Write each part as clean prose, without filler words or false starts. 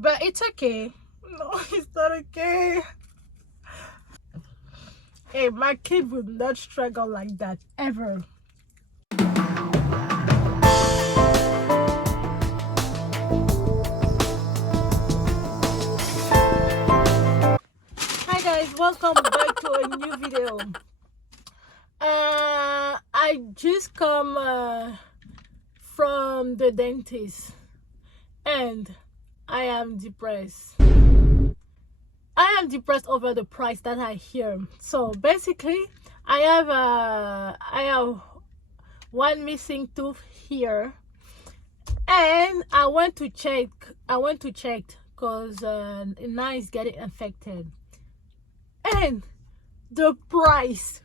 but it's okay. No, it's not okay. Hey, my kid would not struggle like that ever. Hi guys, welcome back to a new video. I just come from the dentist and I am depressed. I am depressed over the price that I hear. So basically, I have one missing tooth here, and I went to check because now it's getting infected, and the price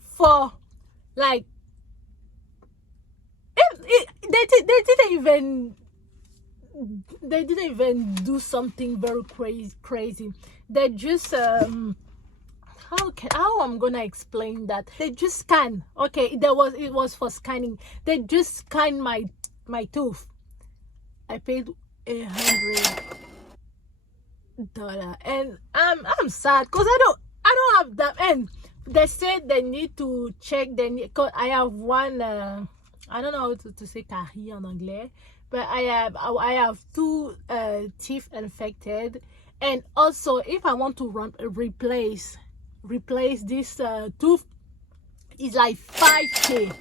for like they didn't even do something very crazy. They just how I'm gonna explain that? They just scan. Okay, it was for scanning. They just scanned my tooth. I paid $100, and I'm sad because I don't have that. And they said they need to check. Cause I have one. I don't know how to say carie en anglais, but I have two teeth infected, and also if I want to replace this tooth, it's like 5K.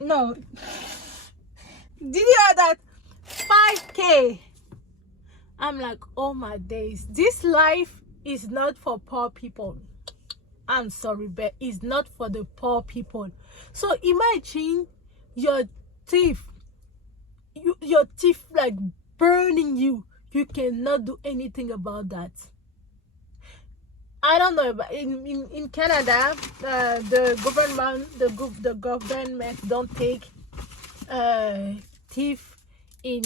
No, did you hear that? 5K. I'm like, oh my days, this life is not for poor people. I'm sorry, but it's not for the poor people. So imagine your teeth like burning you. You cannot do anything about that. I don't know, but in Canada, the government don't take teeth in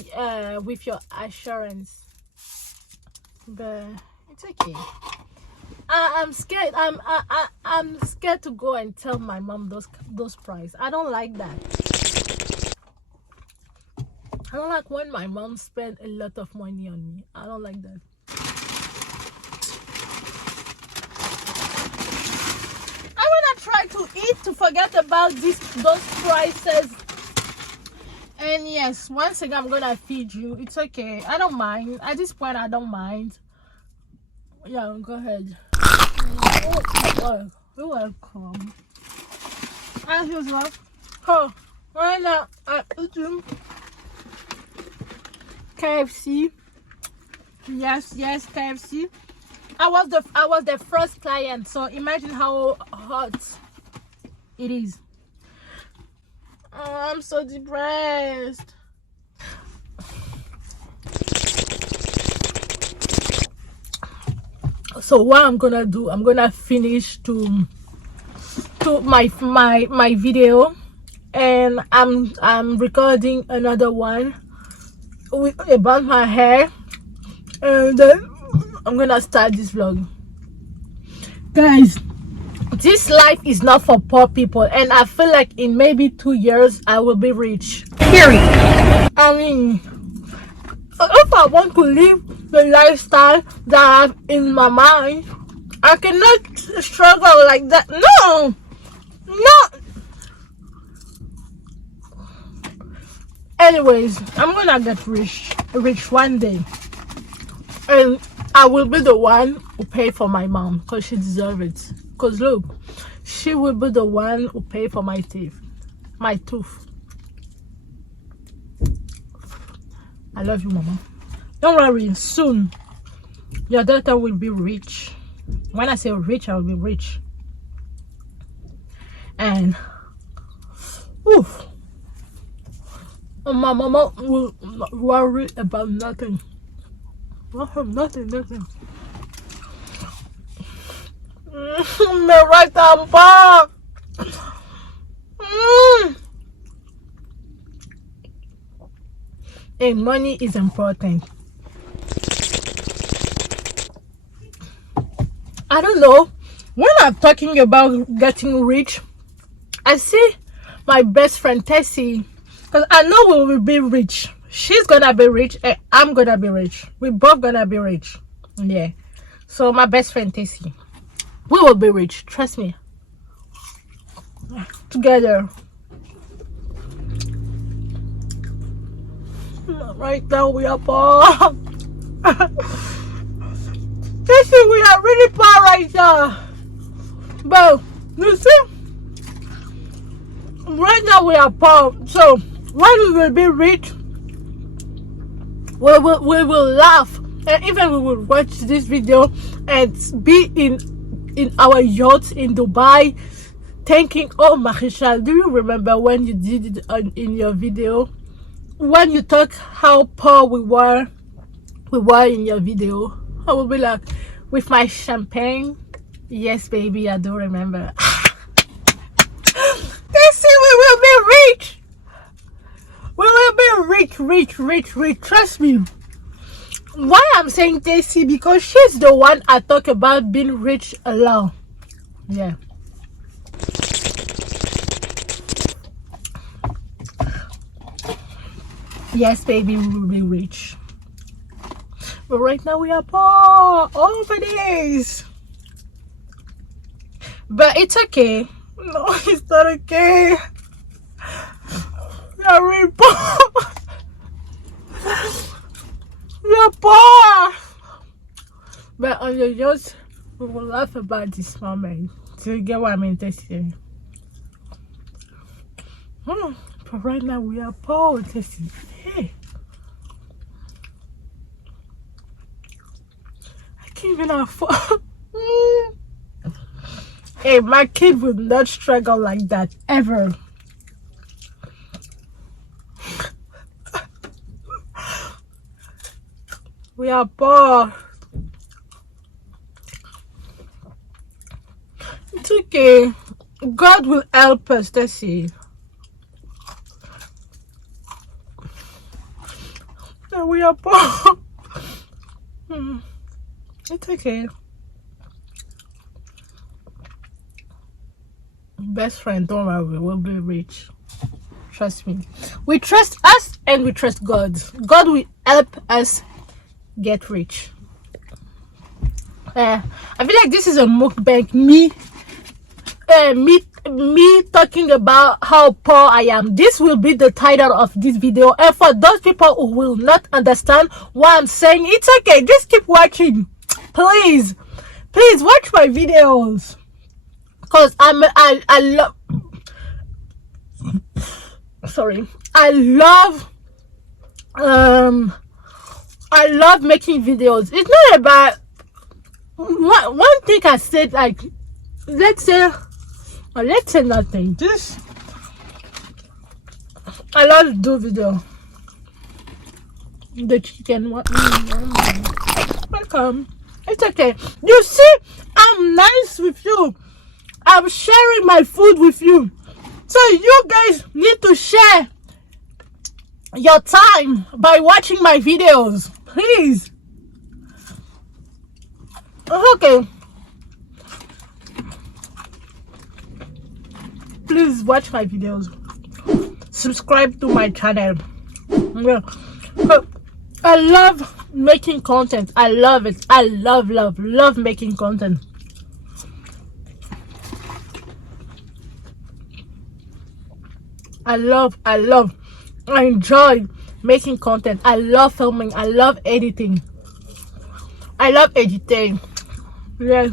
with your assurance, but it's okay. I'm scared. I'm scared to go and tell my mom those price. I don't like that. I don't like when my mom spend a lot of money on me. I don't like that. I wanna try to eat to forget about those prices. And yes, once again I'm gonna feed you. It's okay. I don't mind. At this point, I don't mind. Yeah, go ahead. Oh, you're welcome. As usual. Oh, right now I'm eating KFC. Yes, KFC. I was the first client, so imagine how hot it is. Oh, I'm so depressed. So what I'm gonna do, I'm gonna finish to my video, and I'm recording another one about my hair, and then I'm gonna start this vlog. Guys, this life is not for poor people, and I feel like in maybe 2 years I will be rich. Period. I mean, if I want to live the lifestyle that I have in my mind, I cannot struggle like that. No. Anyways, I'm gonna get rich one day, and I will be the one who pay for my mom because she deserves it. Because look, she will be the one who pay for my tooth. I love you, mama. Don't worry, soon your daughter will be rich. When I say rich, I will be rich. And oof, my mama will worry about nothing. Nothing. Me right on back. And money is important. I don't know, when I'm talking about getting rich, I see my best friend Tessie, because I know we will be rich she's gonna be rich and I'm gonna be rich. We both gonna be rich. Yeah. So my best friend Tessie, we will be rich. Trust me. Together. Right now we are poor. Tessie, we are really poor right now. But you see, right now we are poor. So when we will be rich, we will laugh, and even we will watch this video and be in our yacht in Dubai thinking, oh Marichal, do you remember when you did it in your video, when you talk how poor we were in your video? I will be like, with my champagne. Yes baby, I do remember. They say we will be rich. We will be rich. Trust me. Why I'm saying Daisy? Because she's the one I talk about being rich alone. Yeah. Yes, baby, we will be rich. But right now we are poor. Over this. But it's okay. No, it's not okay. We are really poor. We are poor. But on the yacht, we will laugh about this moment. So you get what I mean to say. But right now we are poor. Hey. I can't even afford. Hey, my kid will not struggle like that ever. We are poor. It's okay. God will help us, Tessie. No, we are poor. It's okay. Best friend, don't worry, we'll be rich. Trust me. We trust us and we trust God. God will help us get rich. I feel like this is a mukbang. Me talking about how poor I am. This will be the title of this video. And for those people who will not understand what I'm saying, it's okay. Just keep watching. Please watch my videos. Because I love, sorry, I love making videos. It's not about one thing I said, like, let's say nothing. Just, I love to do video. The chicken, welcome. It's okay. You see, I'm nice with you. I'm sharing my food with you. So you guys need to share your time by watching my videos. Please. Okay. Please watch my videos. Subscribe to my channel. I love making content. I love it. I love making content. I enjoy making content. I love filming. I love editing. I love editing. Yeah.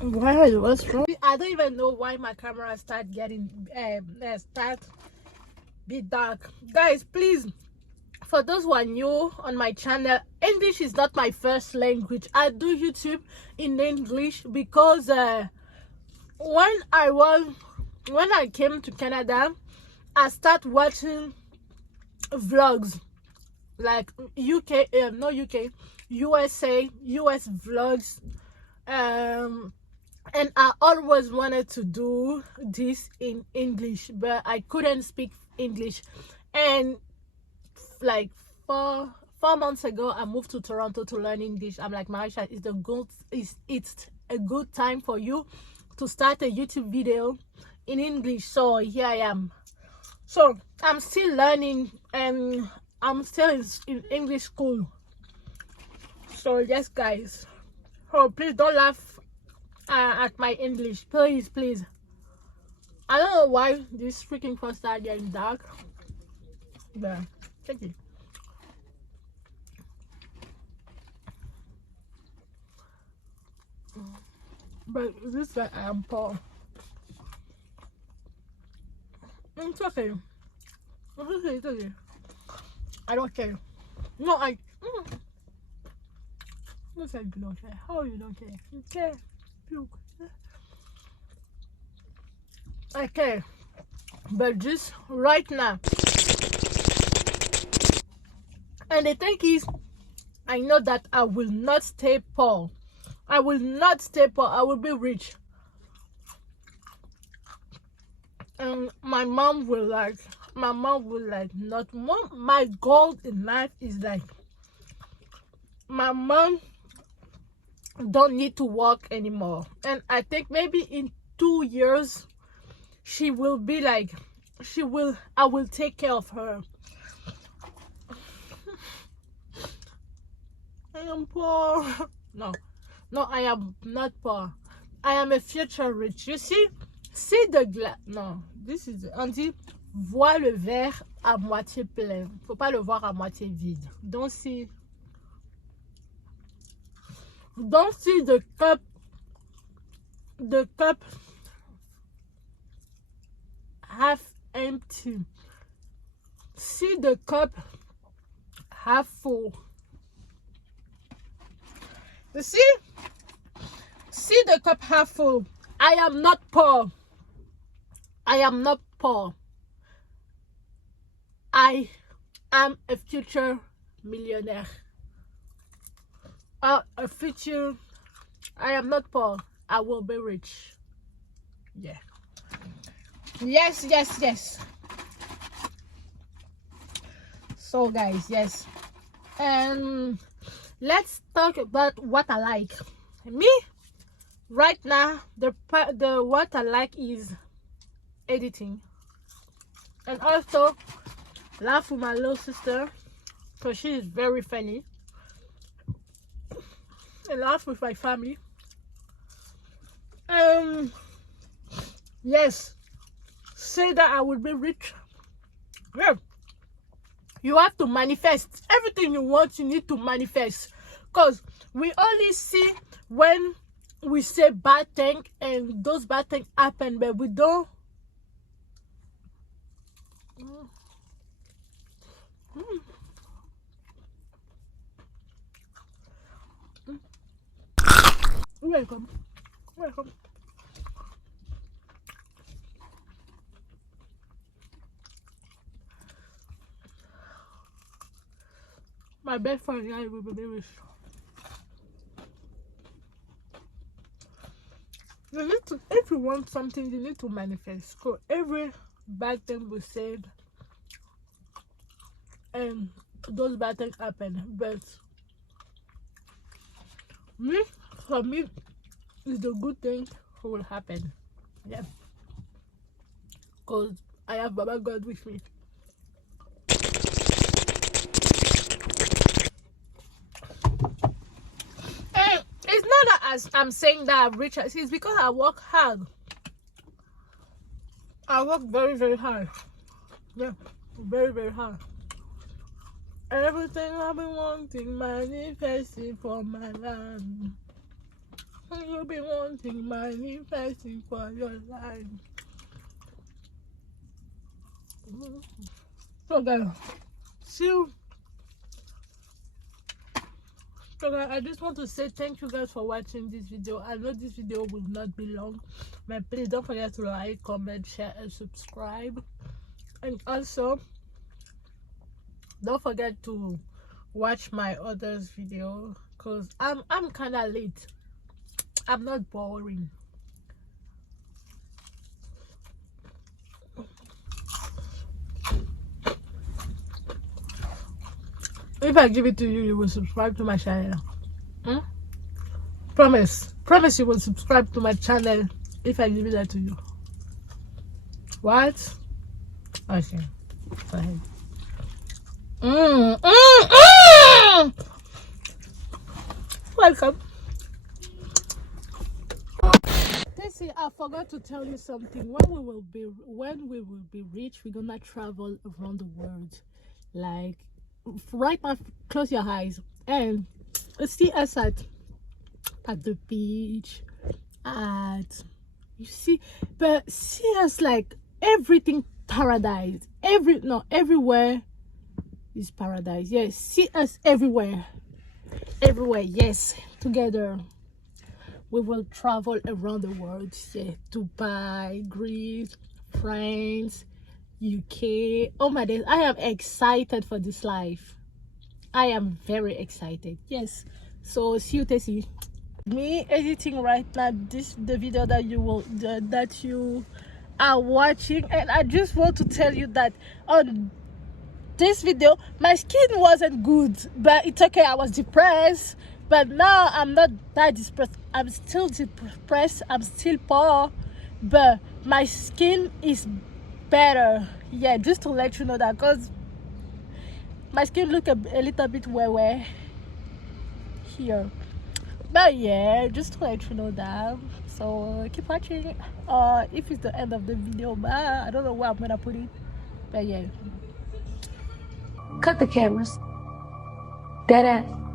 What's wrong? I don't even know why my camera start getting be dark. Guys, please, for those who are new on my channel, English is not my first language. I do YouTube in English because when I came to Canada, I started watching vlogs like US vlogs, and I always wanted to do this in English, but I couldn't speak English. And like 4 months ago, I moved to Toronto to learn English. I'm like, Marisha, it's a good time for you to start a YouTube video in English. So here I am. So I'm still learning, and I'm still in English school. So yes, guys. Oh, please don't laugh at my English, please. I don't know why this freaking phone started getting dark. But check it. But this guy, I am poor. It's okay. It's okay. I don't care. No, you said you don't care. How you don't care? You care. I care. But just right now. And the thing is, I know that I will not stay poor. I will not stay poor. I will be rich. And my mom will not want. My goal in life is like, my mom don't need to work anymore. And I think maybe in 2 years, she will be like, I will take care of her. I am poor. No, I am not poor. I am a future rich. You see the glass. No, this is, on dit, vois le verre à moitié plein. Faut pas le voir à moitié vide. Don't see the cup half empty. See the cup half full. You see the cup half full. I am not poor. I am not poor. I am a future millionaire. I am not poor. I will be rich. Yeah. Yes. So guys, yes. And let's talk about what I like. Me, right now, the what I like is editing, and also laugh with my little sister, because she is very funny, and laugh with my family. Yes, say that I will be rich. Yeah. You have to manifest everything you want. You need to manifest, because we only see when we say bad thing and those bad things happen, but we don't. Welcome. My best friend and I will be rich. You need to, if you want something, you need to manifest. So every bad thing we said, and those bad things happen. But for me, it's the good thing will happen. Yeah. Because I have Baba God with me. It's not that as I'm saying that I'm rich, it's because I work hard. I work very, very hard. Yeah, very, very hard. Everything I've been wanting, manifesting for my life. You've been wanting, manifesting for your life. So guys, so guys, I just want to say thank you guys for watching this video. I know this video will not be long, but please don't forget to like, comment, share, and subscribe. And also, don't forget to watch my others video, because I'm kind of late. I'm not boring. If I give it to you, you will subscribe to my channel. Promise you will subscribe to my channel if I give it that to you. What? Okay, go ahead. Mm. Welcome. Tessie, I forgot to tell you something. When we will be rich, we're gonna travel around the world. Like right now, close your eyes and see us at the beach, at you see, but see us like everything paradise. Everywhere is paradise. Yes, see us everywhere. Everywhere, yes, together. We will travel around the world. Yeah, Dubai, Greece, France, UK. Oh my days, I am excited for this life. I am very excited. Yes. So see you, Tessie. Me editing right now the video that you are watching, and I just want to tell you that on this video my skin wasn't good, but it's okay. I was depressed, but now I'm not that depressed. I'm still depressed, I'm still poor, but my skin is better. Yeah, just to let you know that, because my skin look a little bit weird here, but yeah, just to let you know that. So keep watching. If it's the end of the video, but I don't know where I'm gonna put it, but yeah. Cut the cameras. Dead ass.